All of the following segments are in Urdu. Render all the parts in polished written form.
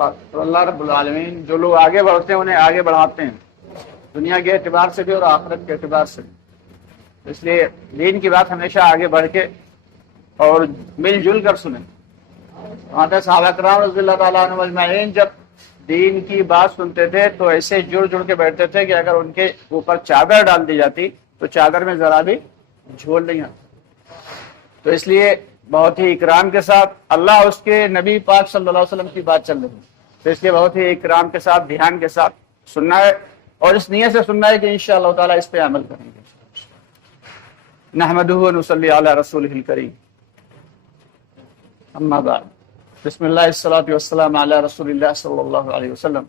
توفیق۔ تو اللہ رب العالمین جو لوگ آگے بڑھتے ہیں انہیں آگے بڑھاتے ہیں، دنیا کے اعتبار سے بھی اور آخرت کے اعتبار سے بھی۔ اس لیے دین کی بات ہمیشہ آگے بڑھ کے اور مل جل کر سنیں۔ ہمارے صحابہ کرام رضی اللہ تعالیٰ عنہم اجمعین جب دین کی بات سنتے تھے تو ایسے جڑ جڑ کے بیٹھتے تھے کہ اگر ان کے اوپر چادر ڈال دی جاتی تو چادر میں ذرا بھی جھول نہیں آتا۔ تو اس لیے بہت ہی اکرام کے ساتھ اللہ اس کے نبی پاک صلی اللہ علیہ وسلم کی بات چل رہی ہے، تو اس لیے بہت ہی اکرام کے ساتھ دھیان کے ساتھ سننا ہے اور اس نیت سے سننا ہے کہ انشاءاللہ تعالیٰ اس پہ عمل کریں گے۔ نحمدہ و نصلی علی رسولہ الکریم، اما بعد، بسم اللہ الصلاۃ والسلام علی رسول اللہ صلی اللہ علیہ وسلم۔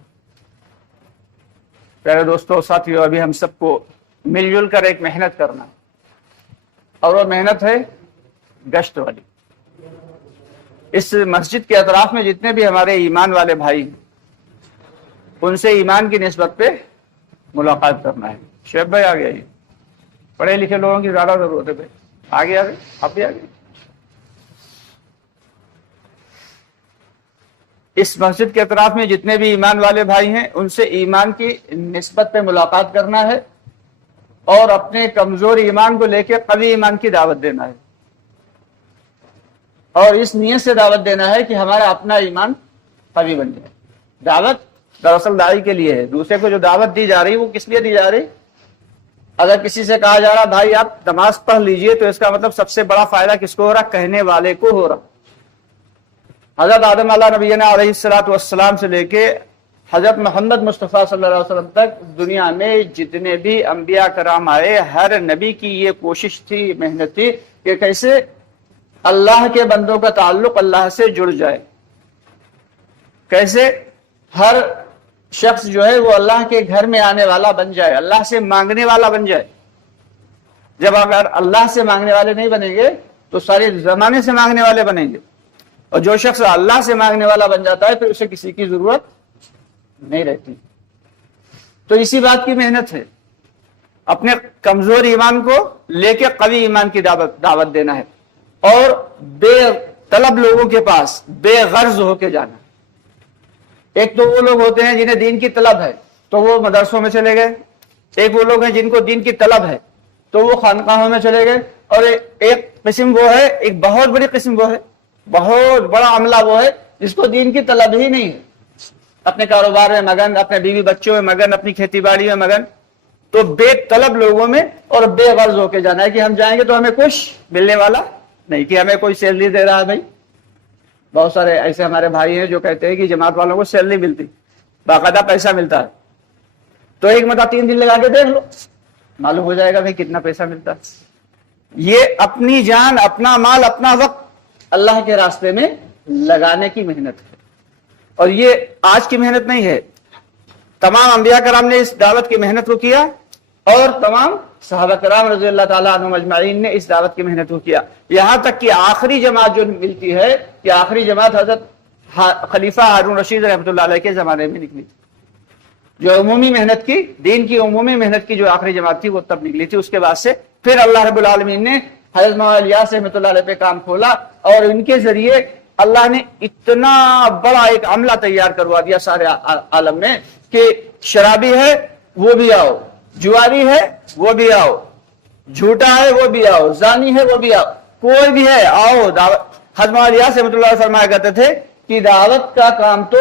پیارے دوستو ساتھیو، ابھی ہم سب کو مل جل کر ایک محنت کرنا اور وہ محنت ہے گشت والی۔ اس مسجد کے اطراف میں جتنے بھی ہمارے ایمان والے بھائی ہیں ان سے ایمان کی نسبت پہ ملاقات کرنا ہے۔ شعیب بھائی آ گیا، پڑھے لکھے لوگوں کی زیادہ ضرورت ہے بھائی، آگے آگے آپ بھی آگے۔ اس مسجد کے اطراف میں جتنے بھی ایمان والے بھائی ہیں ان سے ایمان کی نسبت پہ ملاقات کرنا ہے اور اپنے کمزور ایمان کو لے کے قوی ایمان کی دعوت دینا ہے، اور اس نیت سے دعوت دینا ہے کہ ہمارا اپنا ایمان قوی بن جائے۔ دعوت دراصل داعی کے لیے ہے، دوسرے کو جو دعوت دی جا رہی وہ کس لیے دی جا رہی؟ اگر کسی سے کہا جا رہا بھائی آپ نماز پڑھ لیجئے تو اس کا مطلب سب سے بڑا فائدہ کس کو ہو رہا؟ کہنے والے کو ہو رہا۔ حضرت آدم علیہ نبینا علیہ الصلوۃ والسلام سے لے کے حضرت محمد مصطفیٰ صلی اللہ علیہ وسلم تک دنیا میں جتنے بھی انبیاء کرام آئے، ہر نبی کی یہ کوشش تھی، محنت تھی کہ کیسے اللہ کے بندوں کا تعلق اللہ سے جڑ جائے، کیسے ہر شخص جو ہے وہ اللہ کے گھر میں آنے والا بن جائے، اللہ سے مانگنے والا بن جائے۔ جب اگر اللہ سے مانگنے والے نہیں بنیں گے تو سارے زمانے سے مانگنے والے بنیں گے، اور جو شخص اللہ سے مانگنے والا بن جاتا ہے پھر اسے کسی کی ضرورت نہیں رہتی۔ تو اسی بات کی محنت ہے، اپنے کمزور ایمان کو لے کے قوی ایمان کی دعوت دینا ہے، اور بے طلب لوگوں کے پاس بے غرض ہو کے جانا۔ ایک تو وہ لوگ ہوتے ہیں جنہیں دین کی طلب ہے تو وہ مدرسوں میں چلے گئے، ایک وہ لوگ ہیں جن کو دین کی طلب ہے تو وہ خانقاہوں میں چلے گئے، اور ایک قسم وہ ہے، ایک بہت بڑی قسم وہ ہے، بہت بڑا عملہ وہ ہے جس کو دین کی طلب ہی نہیں ہے، اپنے کاروبار میں مگن، اپنے بیوی بچوں میں مگن، اپنی کھیتی باڑی میں مگن۔ تو بے طلب لوگوں میں اور بے غرض ہو کے جانا ہے کہ ہم جائیں گے تو ہمیں کچھ ملنے والا نہیں، کہ ہمیں کوئی سیلری دے رہا ہے۔ بھائی بہت سارے ایسے ہمارے بھائی ہیں جو کہتے ہیں کہ جماعت والوں کو سیلری ملتی، باقاعدہ پیسہ ملتا ہے، تو ایک مرتبہ 3 دن لگا کے دیکھ لو، معلوم ہو جائے گا بھائی کتنا پیسہ ملتا ہے۔ یہ اپنی جان، اپنا مال، اپنا وقت اللہ کے راستے میں لگانے کی محنت ہے، اور یہ آج کی محنت نہیں ہے۔ تمام انبیاء کرام نے اس دعوت کی محنت کو کیا، اور تمام صحابہ کرام رضی اللہ تعالیٰ عنہم اجمعین نے اس دعوت کی محنت کو کیا، یہاں تک کہ آخری جماعت جو ملتی ہے کہ آخری جماعت حضرت خلیفہ ہارون رشید رحمۃ اللہ علیہ کے زمانے میں نکلی، جو عمومی محنت کی، دین کی عمومی محنت کی جو آخری جماعت تھی وہ تب نکلی تھی۔ اس کے بعد سے پھر اللہ رب العالمین نے حضرت مولانا الیاس رحمۃ اللہ علیہ پہ کام کھولا، اور ان کے ذریعے اللہ نے اتنا بڑا ایک عملہ تیار کروا دیا سارے عالم میں کہ شرابی ہے وہ بھی آؤ، جواری ہے وہ بھی آؤ، جھوٹا ہے وہ بھی آؤ، زانی ہے وہ بھی آؤ، کوئی بھی ہے آؤ دعوت۔ حضرت مولانا الیاس رحمۃ اللہ علیہ فرمایا کرتے تھے کہ دعوت کا کام تو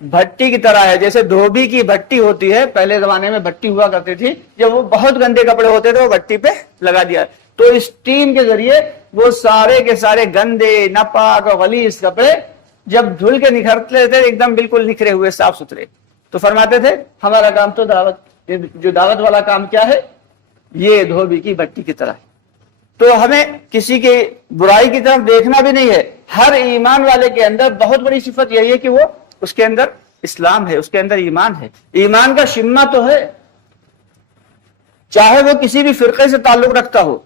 بھٹی کی طرح ہے، جیسے دھوبی کی بھٹی ہوتی ہے، پہلے زمانے میں بھٹی ہوا کرتی تھی، جب وہ بہت گندے کپڑے ہوتے تھے وہ بھٹی پہ لگا دیا، تو اس ٹیم کے ذریعے وہ سارے کے سارے گندے، ناپاک اور غلیظ کپڑے جب دھل کے نکھرتے تھے ایک دم بالکل نکھرے ہوئے صاف ستھرے، تو فرماتے تھے ہمارا کام تو دعوت، جو دعوت والا کام کیا ہے، یہ دھوبی کی بھٹی کی طرح ہے۔ تو ہمیں کسی کی برائی کی طرف دیکھنا بھی نہیں ہے، ہر ایمان والے کے اندر بہت بڑی صفت یہی ہے کہ وہ اس کے اندر اسلام ہے، اس کے اندر ایمان ہے، ایمان کا شمع تو ہے، چاہے وہ کسی بھی فرقے سے تعلق رکھتا ہو،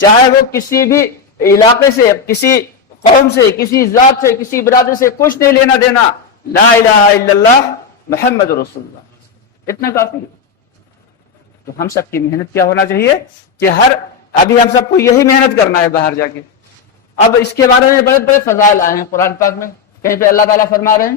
چاہے وہ کسی بھی علاقے سے، کسی قوم سے، کسی ذات سے، کسی برادری سے کچھ نہیں لینا دینا، لا الہ الا اللہ محمد رسول اللہ، اتنا کافی ہے۔ تو ہم سب کی محنت کیا ہونا چاہیے کہ ابھی ہم سب کو یہی محنت کرنا ہے باہر جا کے۔ اب اس کے بارے میں بڑے بڑے فضائل آئے ہیں قرآن پاک میں، کہیں پہ اللہ تعالیٰ فرما رہے ہیں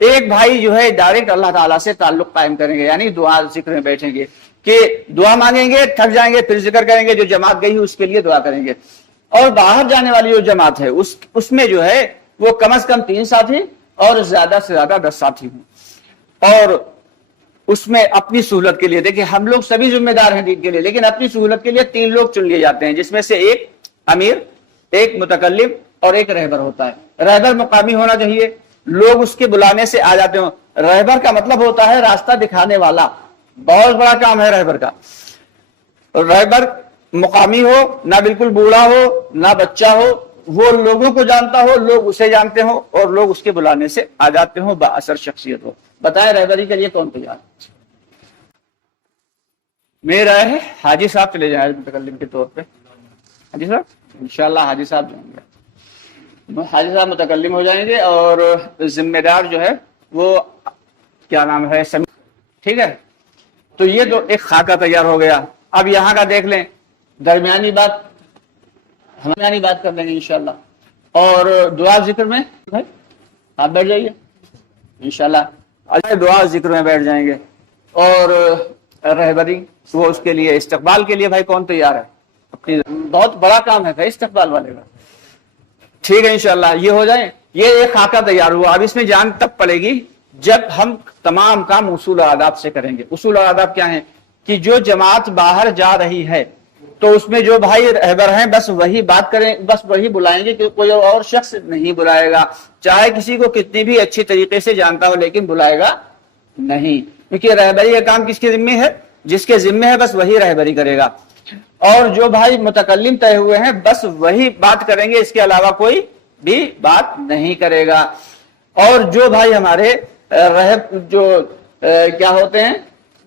ایک بھائی جو ہے ڈائریکٹ اللہ تعالیٰ سے تعلق قائم کریں گے، یعنی دعا ذکر میں بیٹھیں گے کہ دعا مانگیں گے، تھک جائیں گے، پھر ذکر کریں گے، جو جماعت گئی اس کے لیے دعا کریں گے. اور باہر جانے والی جو جماعت ہے اس میں جو ہے وہ کم از کم 3 ساتھی اور زیادہ سے زیادہ 10 ساتھی ہوں. اور اس میں اپنی سہولت کے لیے، دیکھیں ہم لوگ سبھی ذمہ دار ہیں دین کے لیے، لیکن اپنی سہولت کے لیے 3 لوگ چن لیے جاتے ہیں، جس میں سے ایک امیر، ایک متکلم اور ایک رہبر ہوتا ہے. رہبر مقامی ہونا چاہیے، لوگ اس کے بلانے سے آ جاتے ہوں. رہبر کا مطلب ہوتا ہے راستہ دکھانے والا، بہت بڑا کام ہے رہبر کا. رہبر مقامی ہو، نہ بالکل بوڑھا ہو نہ بچہ ہو، وہ لوگوں کو جانتا ہو، لوگ اسے جانتے ہو اور لوگ اس کے بلانے سے آ جاتے ہوں، با اثر شخصیت ہو. بتائیں رہبری کے لیے کون تیار؟ میری رائے ہے حاجی صاحب چلے جائیں متکلم کے طور پہ. حاجی صاحب انشاءاللہ حاجی صاحب جائیں گے، حاجی صاحب متکلم ہو جائیں گے اور ذمہ دار جو ہے وہ کیا نام ہے ٹھیک ہے. تو یہ تو ایک خاکہ تیار ہو گیا. اب یہاں کا دیکھ لیں، درمیانی بات کر لیں گے انشاءاللہ. اور دعا ذکر میں آپ بیٹھ جائیے انشاءاللہ، دعا ذکر میں بیٹھ جائیں گے. اور رہبری وہ اس کے لیے استقبال کے لیے بھائی کون تیار ہے؟ اپنی بہت بڑا کام ہے بھائی استقبال والے کا. ٹھیک ہے انشاءاللہ یہ ہو جائے. یہ ایک خاکہ تیار ہوا. اب اس میں جان تب پڑے گی جب ہم تمام کام اصول و آداب سے کریں گے. اصول و آداب کیا ہیں کہ جو جماعت باہر جا رہی ہے تو اس میں جو بھائی رہبر ہیں بس وہی بات کریں، بس وہی بلائیں گے، کہ کوئی اور شخص نہیں بلائے گا، چاہے کسی کو کتنی بھی اچھی طریقے سے جانتا ہو لیکن بلائے گا نہیں. کیونکہ رہبری کا کام کس کے ذمہ ہے؟ جس کے ذمہ ہے بس وہی رہبری کرے گا. اور جو بھائی متکلم طے ہوئے ہیں بس وہی بات کریں گے، اس کے علاوہ کوئی بھی بات نہیں کرے گا. اور جو بھائی ہمارے کیا ہوتے ہیں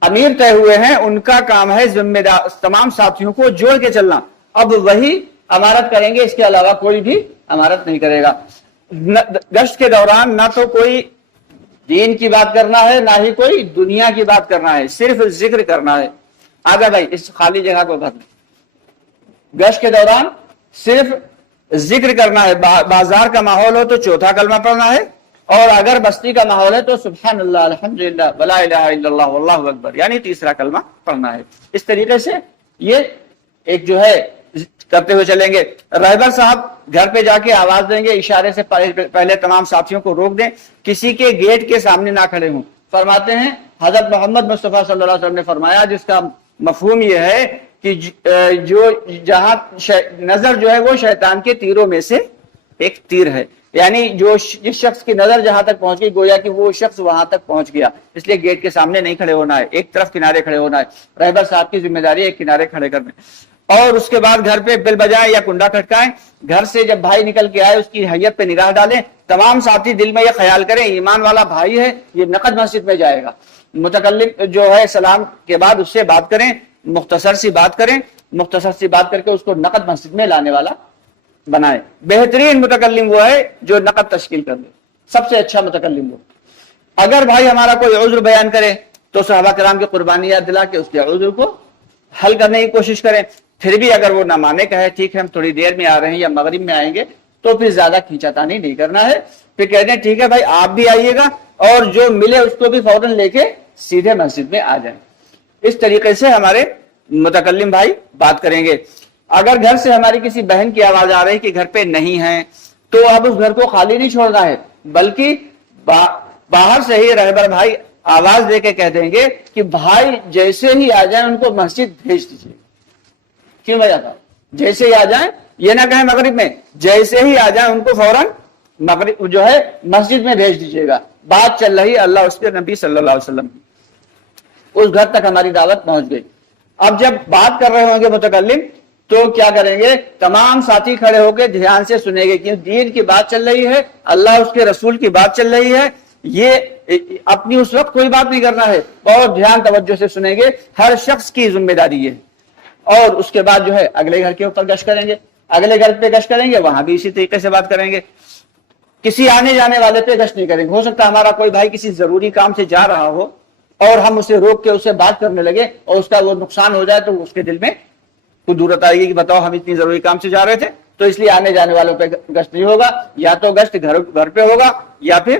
امیر طے ہوئے ہیں، ان کا کام ہے ذمہ دار تمام ساتھیوں کو جوڑ کے چلنا. اب وہی امارت کریں گے، اس کے علاوہ کوئی بھی امارت نہیں کرے گا. گشت کے دوران نہ تو کوئی دین کی بات کرنا ہے، نہ ہی کوئی دنیا کی بات کرنا ہے، صرف ذکر کرنا ہے. آگا بھائی اس خالی جگہ کو بھر لیں. گشت کے دوران صرف ذکر کرنا ہے. بازار کا ماحول ہو تو چوتھا کلمہ پڑھنا ہے، اور اگر بستی کا ماحول ہے تو سبحان اللہ الحمدللہ ولا الہ الا اللہ واللہ اکبر، یعنی تیسرا کلمہ پڑھنا ہے. اس طریقے سے یہ ایک جو ہے کرتے ہوئے چلیں گے. رہبر صاحب گھر پہ جا کے آواز دیں گے، اشارے سے پہلے تمام ساتھیوں کو روک دیں، کسی کے گیٹ کے سامنے نہ کھڑے ہوں. فرماتے ہیں حضرت محمد مصطفیٰ صلی اللہ علیہ وسلم نے فرمایا، جس کا مفہوم یہ ہے کہ جو جہاں نظر جو ہے وہ شیطان کے تیروں میں سے ایک تیر ہے، یعنی جس شخص کی نظر جہاں تک پہنچ گئی گویا کہ وہ شخص وہاں تک پہنچ گیا. اس لیے گیٹ کے سامنے نہیں کھڑے ہونا ہے، ایک طرف کنارے کھڑے ہونا ہے. رہبر صاحب کی ذمہ داری ہے ایک کنارے کھڑے کرنے. اور اس کے بعد گھر پہ بل بجائیں یا کنڈا کھٹکائیں. گھر سے جب بھائی نکل کے آئے اس کی حیت پہ نگاہ ڈالیں. تمام ساتھی دل میں یہ خیال کریں ایمان والا بھائی ہے، یہ نقد مسجد میں جائے گا. متکلم جو ہے سلام کے بعد اس سے بات کریں، مختصر سی بات کریں، مختصر سی بات کر کے اس کو نقد مسجد میں لانے والا بنائے. بہترین متکلم وہ ہے جو نقد تشکیل کر دے، سب سے اچھا متکلم وہ. اگر بھائی ہمارا کوئی عذر بیان کرے تو صحابہ کرام کی قربانی یاد دلا کے اس کے عذر کو حل کرنے کی کوشش کریں. پھر بھی اگر وہ نہ مانے کہے ٹھیک ہے ہم تھوڑی دیر میں آ رہے ہیں یا مغرب میں آئیں گے، تو پھر زیادہ کھینچاتانی نہیں کرنا ہے. پھر کہتے ہیں ٹھیک ہے بھائی آپ بھی آئیے گا، اور جو ملے اس کو بھی فوراً لے کے سیدھے مسجد میں آ جائیں. اس طریقے سے ہمارے متکلم بھائی بات کریں گے. اگر گھر سے ہماری کسی بہن کی آواز آ رہی کہ گھر پہ نہیں ہے، تو اب اس گھر کو خالی نہیں چھوڑنا ہے، بلکہ باہر سے ہی رہبر بھائی آواز دے کے کہہ دیں گے کہ بھائی جیسے ہی آ جائیں ان کو مسجد بھیج دیجیے. کیوں وجہ تھا جیسے ہی آ جائیں، یہ نہ کہیں مغرب میں، جیسے ہی آ جائیں ان کو فوراً مغرب جو ہے مسجد میں بھیج دیجیے گا. بات چل رہی اللہ اس کے نبی صلی اللہ علیہ وسلم، اس گھر تک ہماری دعوت پہنچ گئی. اب جب بات کر رہے ہوں گے متکلم تو کیا کریں گے؟ تمام ساتھی کھڑے ہو کے دھیان سے سنیں گے کہ دین کی بات چل رہی ہے، اللہ اس کے رسول کی بات چل رہی ہے. یہ اپنی اس وقت کوئی بات نہیں کرنا ہے، بہت دھیان توجہ سے سنیں گے. ہر شخص کی ذمہ داری ہے. اور اس کے بعد جو ہے اگلے گھر کے اوپر گشت کریں گے، اگلے گھر پہ گشت کریں گے، وہاں بھی اسی طریقے سے بات کریں گے. کسی آنے جانے والے پہ گشت نہیں کریں گے. ہو سکتا ہے ہمارا کوئی بھائی کسی ضروری کام سے جا رہا ہو اور ہم اسے روک کے اسے بات کرنے لگے اور اس کا وہ نقصان ہو جائے، تو اس کے دل میں قدورت آئے گی کہ بتاؤ ہم اتنی ضروری کام سے جا رہے تھے. تو اس لیے آنے جانے والوں پہ گشت نہیں ہوگا. یا تو گشت گھر پہ ہوگا یا پھر